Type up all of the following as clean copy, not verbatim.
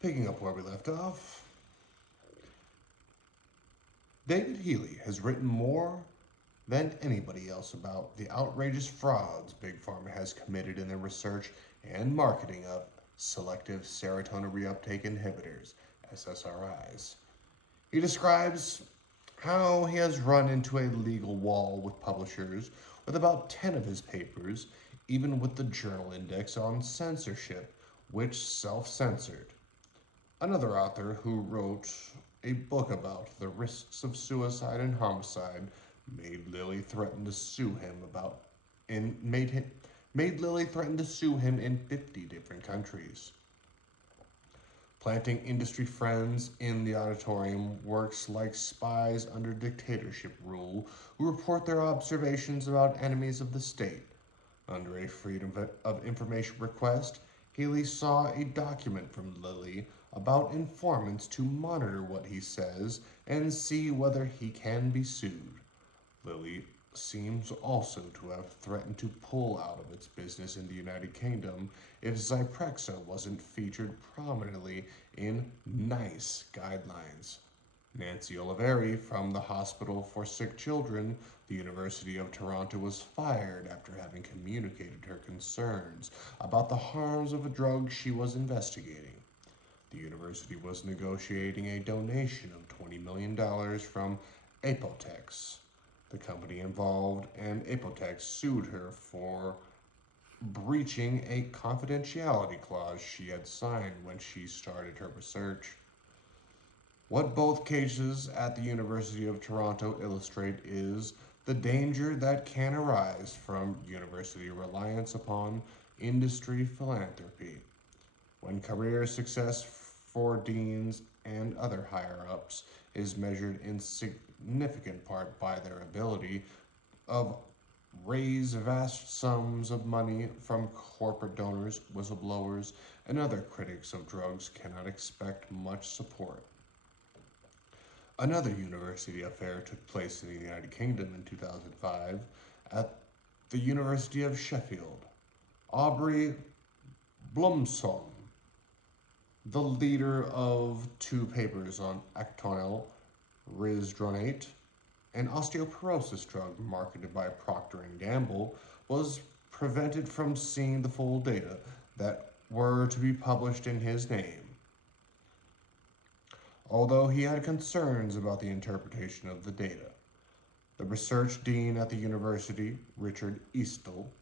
Picking up where we left off, David Healy has written more than anybody else about the outrageous frauds Big Pharma has committed in their research and marketing of selective serotonin reuptake inhibitors, SSRIs. He describes how he has run into a legal wall with publishers with about 10 of his papers, even with the journal index on censorship, which self censored. Another author who wrote a book about the risks of suicide and homicide made Lilly threaten to sue him in 50 different countries. Planting industry friends in the auditorium works like spies under dictatorship rule who report their observations about enemies of the state. Under a Freedom of Information request, Healy saw a document from Lilly about informants to monitor what he says and see whether he can be sued. Lilly seems also to have threatened to pull out of its business in the United Kingdom if Zyprexa wasn't featured prominently in NICE guidelines. Nancy Oliveri from the Hospital for Sick Children, the University of Toronto, was fired after having communicated her concerns about the harms of a drug she was investigating. The university was negotiating a donation of $20 million from Apotex, the company involved, and Apotex sued her for breaching a confidentiality clause she had signed when she started her research. What both cases at the University of Toronto illustrate is the danger that can arise from university reliance upon industry philanthropy. When career success for deans and other higher-ups is measured in significant part by their ability of raise vast sums of money from corporate donors, whistleblowers, and other critics of drugs cannot expect much support. Another university affair took place in the United Kingdom in 2005 at the University of Sheffield. Aubrey Blumsom, the leader of two papers on Actonel, risdronate, an osteoporosis drug marketed by Procter & Gamble, was prevented from seeing the full data that were to be published in his name. Although he had concerns about the interpretation of the data, the research dean at the university, Richard Eastle,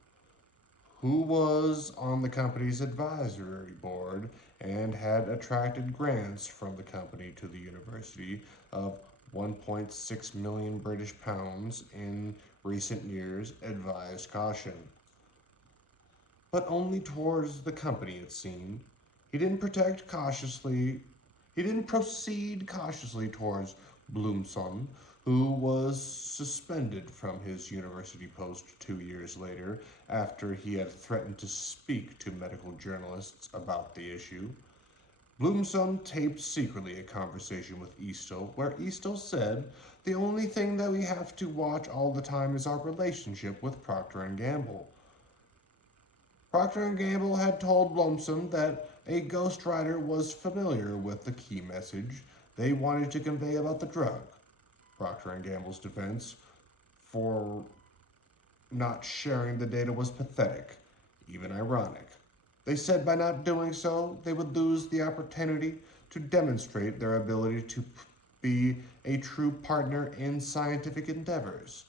who was on the company's advisory board and had attracted grants from the company to the university of 1.6 million British pounds in recent years, advised caution. But only towards the company, it seemed. He didn't proceed cautiously towards Blumson, who was suspended from his university post 2 years later after he had threatened to speak to medical journalists about the issue. Blumson taped secretly a conversation with Eastle where Eastle said, "The only thing that we have to watch all the time is our relationship with Procter & Gamble." Procter & Gamble had told Blumson that a ghostwriter was familiar with the key message they wanted to convey about the drug. Procter & Gamble's defense for not sharing the data was pathetic, even ironic. They said by not doing so, they would lose the opportunity to demonstrate their ability to be a true partner in scientific endeavors.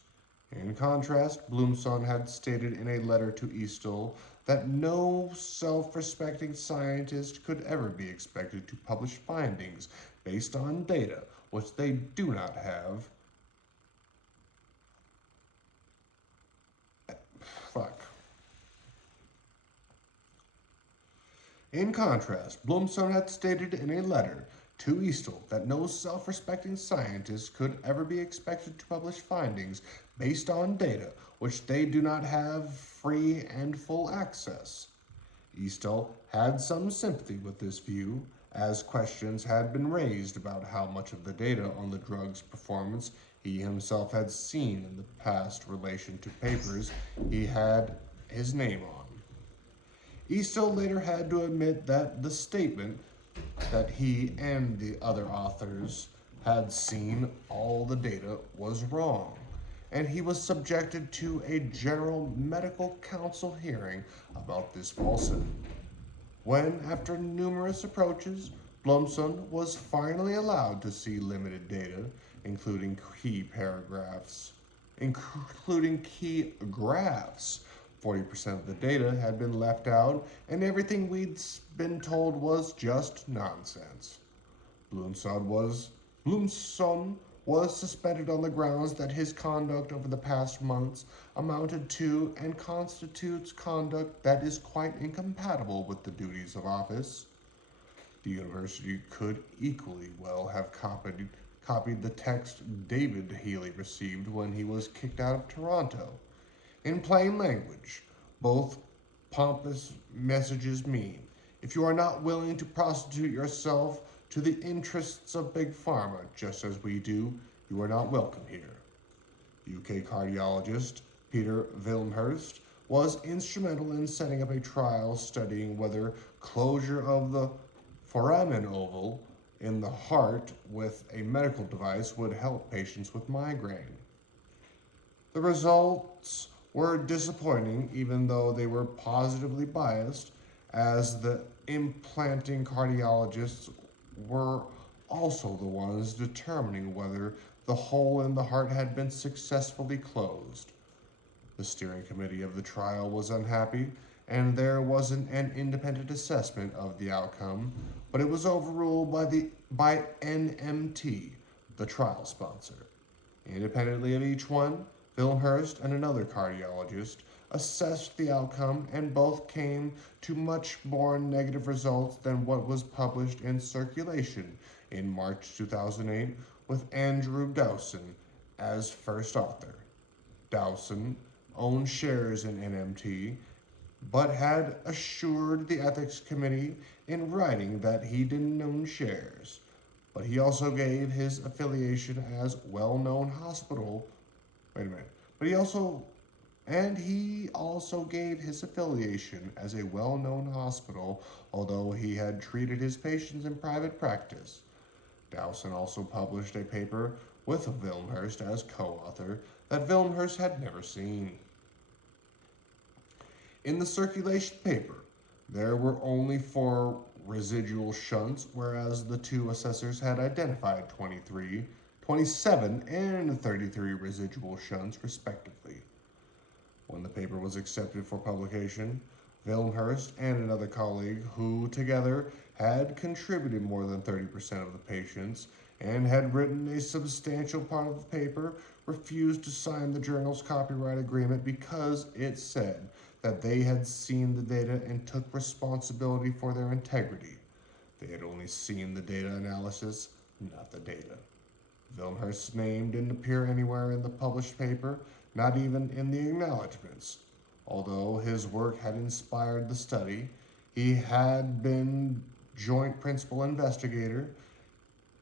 In contrast, Blumson had stated in a letter to Eastle that no self-respecting scientist could ever be expected to publish findings based on data which they do not have. In contrast, Blumson had stated in a letter to Eastle that no self-respecting scientist could ever be expected to publish findings based on data which they do not have free and full access. Eastle had some sympathy with this view, as questions had been raised about how much of the data on the drug's performance he himself had seen in the past relation to papers he had his name on. Eastle later had to admit that the statement that he and the other authors had seen all the data was wrong, and he was subjected to a general medical council hearing about this falsehood. When, after numerous approaches, Blumson was finally allowed to see limited data, including key paragraphs, including key graphs. 40% of the data had been left out, and everything we'd been told was just nonsense. Blumson was Blumson was suspended on the grounds that his conduct over the past months amounted to and constitutes conduct that is quite incompatible with the duties of office. The university could equally well have copied the text David Healy received when he was kicked out of Toronto. In plain language, both pompous messages mean if you are not willing to prostitute yourself to the interests of Big Pharma, just as we do, you are not welcome here. UK cardiologist Peter Wilmhurst was instrumental in setting up a trial studying whether closure of the foramen oval in the heart with a medical device would help patients with migraine. The results were disappointing, even though they were positively biased, as the implanting cardiologists were also the ones determining whether the hole in the heart had been successfully closed. The steering committee of the trial was unhappy, and there wasn't an independent assessment of the outcome, but it was overruled by NMT, the trial sponsor. Independently of each one, Wilmhurst and another cardiologist assessed the outcome, and both came to much more negative results than what was published in Circulation in March 2008 with Andrew Dowson as first author. Dowson owned shares in NMT, but had assured the ethics committee in writing that he didn't own shares. But he also gave his affiliation as well-known hospital. Wait a minute. But he also gave his affiliation as a well-known hospital, although he had treated his patients in private practice. Dowson also published a paper with Wilmhurst as co-author that Wilmhurst had never seen. In the Circulation paper, there were only 4 residual shunts, whereas the 2 assessors had identified 23, 27, and 33 residual shunts, respectively. When the paper was accepted for publication, Wilmhurst and another colleague, who together had contributed more than 30% of the patients and had written a substantial part of the paper, refused to sign the journal's copyright agreement because it said that they had seen the data and took responsibility for their integrity. They had only seen the data analysis, not the data. Wilmhurst's name didn't appear anywhere in the published paper, not even in the acknowledgments. Although his work had inspired the study, he had been joint principal investigator,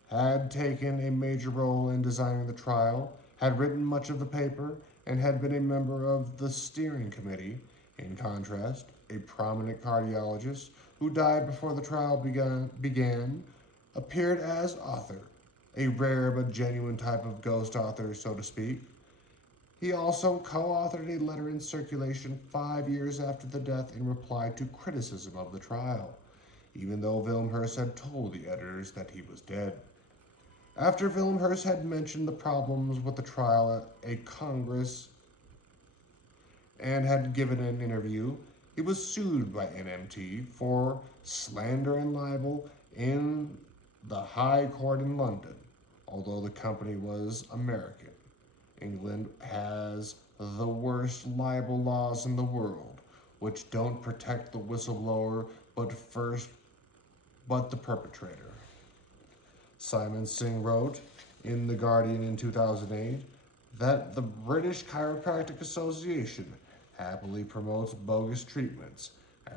had taken a major role in designing the trial, had written much of the paper, and had been a member of the steering committee. In contrast, a prominent cardiologist who died before the trial began appeared as author, a rare but genuine type of ghost author, so to speak. He also co-authored a letter in Circulation 5 years after the death in reply to criticism of the trial, even though Wilmhurst had told the editors that he was dead. After Wilmhurst had mentioned the problems with the trial at a Congress and had given an interview, he was sued by NMT for slander and libel in the High Court in London, although the company was American. England has the worst libel laws in the world, which don't protect the whistleblower but the perpetrator. Simon Singh wrote in The Guardian in 2008 that the British Chiropractic Association happily promotes bogus treatments,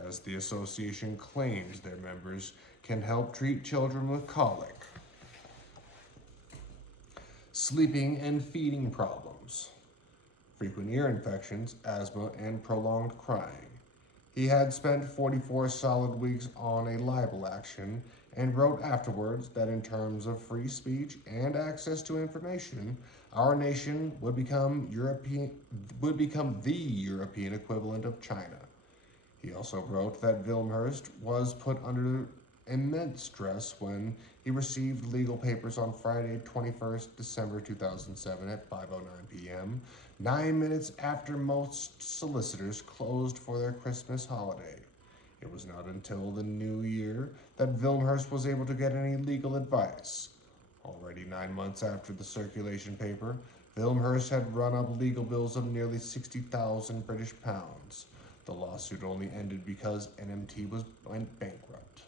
as the association claims their members can help treat children with colic, sleeping and feeding problems, frequent ear infections, asthma, and prolonged crying. He had spent 44 solid weeks on a libel action and wrote afterwards that in terms of free speech and access to information, our nation would become the European equivalent of China. He also wrote that Wilmhurst was put under immense stress when he received legal papers on Friday, 21st December 2007 at 5:09 p.m., 9 minutes after most solicitors closed for their Christmas holiday. It was not until the new year that Wilmhurst was able to get any legal advice. Already 9 months after the circulation paper, Wilmhurst had run up legal bills of nearly 60,000 British pounds. The lawsuit only ended because NMT went bankrupt.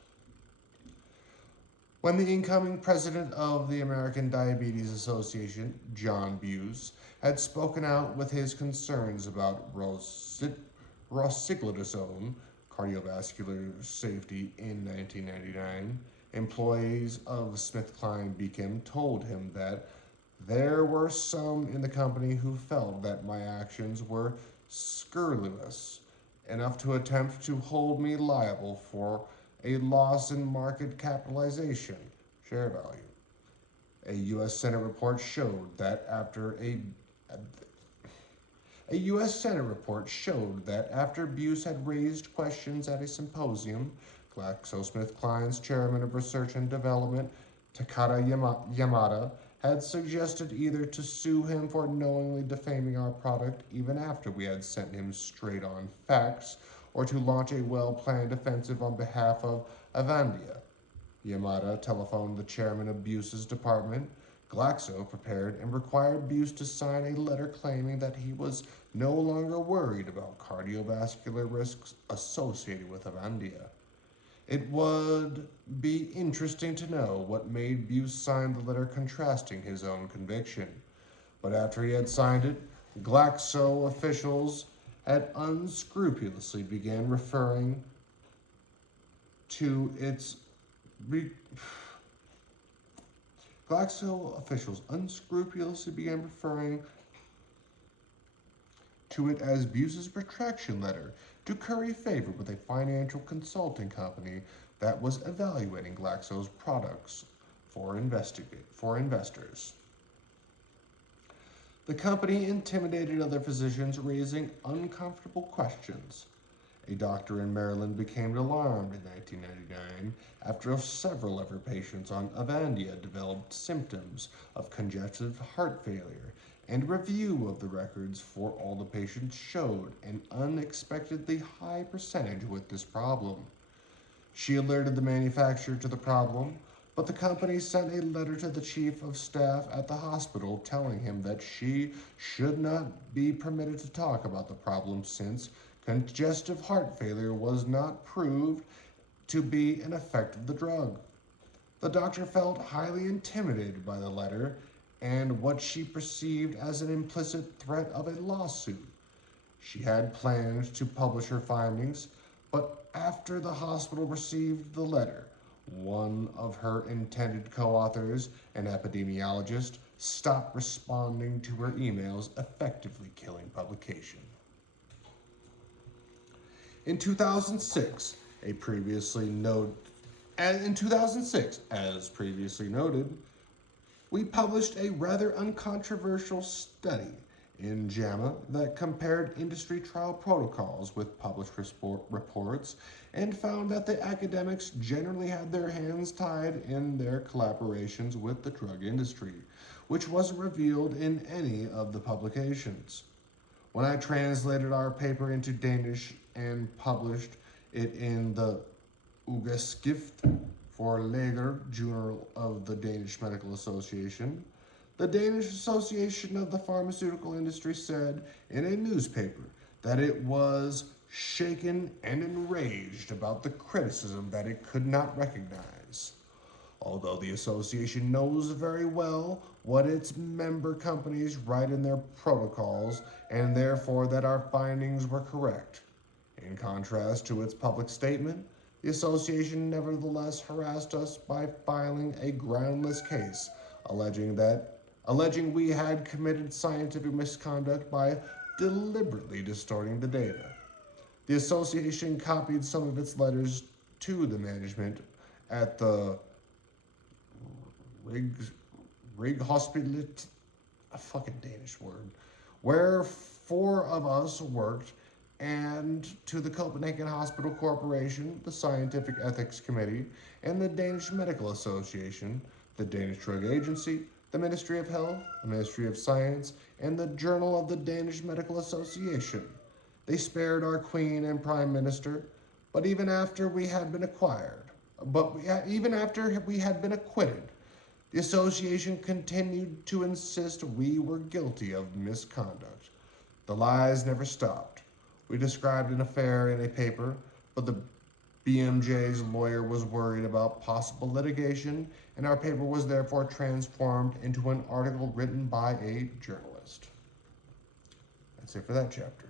When the incoming president of the American Diabetes Association, John Buse, had spoken out with his concerns about rosiglitazone cardiovascular safety in 1999, employees of SmithKline Beacon told him that there were some in the company who felt that my actions were scurrilous enough to attempt to hold me liable for a loss in market capitalization, share value. A U.S. Senate report showed that after Buse had raised questions at a symposium, GlaxoSmithKline's chairman of research and development, Takada Yamada, had suggested either to sue him for knowingly defaming our product even after we had sent him straight on facts, or to launch a well-planned offensive on behalf of Avandia. Yamada telephoned the chairman of Buse's department. Glaxo prepared and required Buse to sign a letter claiming that he was no longer worried about cardiovascular risks associated with Avandia. It would be interesting to know what made Buse sign the letter contrasting his own conviction. But after he had signed it, Glaxo officials had unscrupulously began referring to its Glaxo officials unscrupulously began referring to it as Buse's retraction letter to curry favor with a financial consulting company that was evaluating Glaxo's products for investors. The company intimidated other physicians, raising uncomfortable questions. A doctor in Maryland became alarmed in 1999 after several of her patients on Avandia developed symptoms of congestive heart failure, and a review of the records for all the patients showed an unexpectedly high percentage with this problem. She alerted the manufacturer to the problem, but the company sent a letter to the chief of staff at the hospital telling him that she should not be permitted to talk about the problem since congestive heart failure was not proved to be an effect of the drug. The doctor felt highly intimidated by the letter and what she perceived as an implicit threat of a lawsuit. She had planned to publish her findings, but after the hospital received the letter, one of her intended co-authors, an epidemiologist, stopped responding to her emails, effectively killing publication. In 2006, as previously noted, we published a rather uncontroversial study in JAMA that compared industry trial protocols with published reports and found that the academics generally had their hands tied in their collaborations with the drug industry, which wasn't revealed in any of the publications. When I translated our paper into Danish and published it in the Ugeskrift for Læger Journal of the Danish Medical Association, the Danish Association of the Pharmaceutical Industry said in a newspaper that it was shaken and enraged about the criticism that it could not recognize. Although the association knows very well what its member companies write in their protocols and therefore that our findings were correct. In contrast to its public statement, the association nevertheless harassed us by filing a groundless case, alleging we had committed scientific misconduct by deliberately distorting the data. The association copied some of its letters to the management at the Rig Hospital, a fucking Danish word, where four of us worked, and to the Copenhagen Hospital Corporation, the Scientific Ethics Committee, and the Danish Medical Association, the Danish Drug Agency, the Ministry of Health, the Ministry of Science, and the Journal of the Danish Medical Association. They spared our Queen and Prime Minister, but even after we had been acquitted, the association continued to insist we were guilty of misconduct. The lies never stopped. We described an affair in a paper, but the BMJ's lawyer was worried about possible litigation, and our paper was therefore transformed into an article written by a journalist. That's it for that chapter.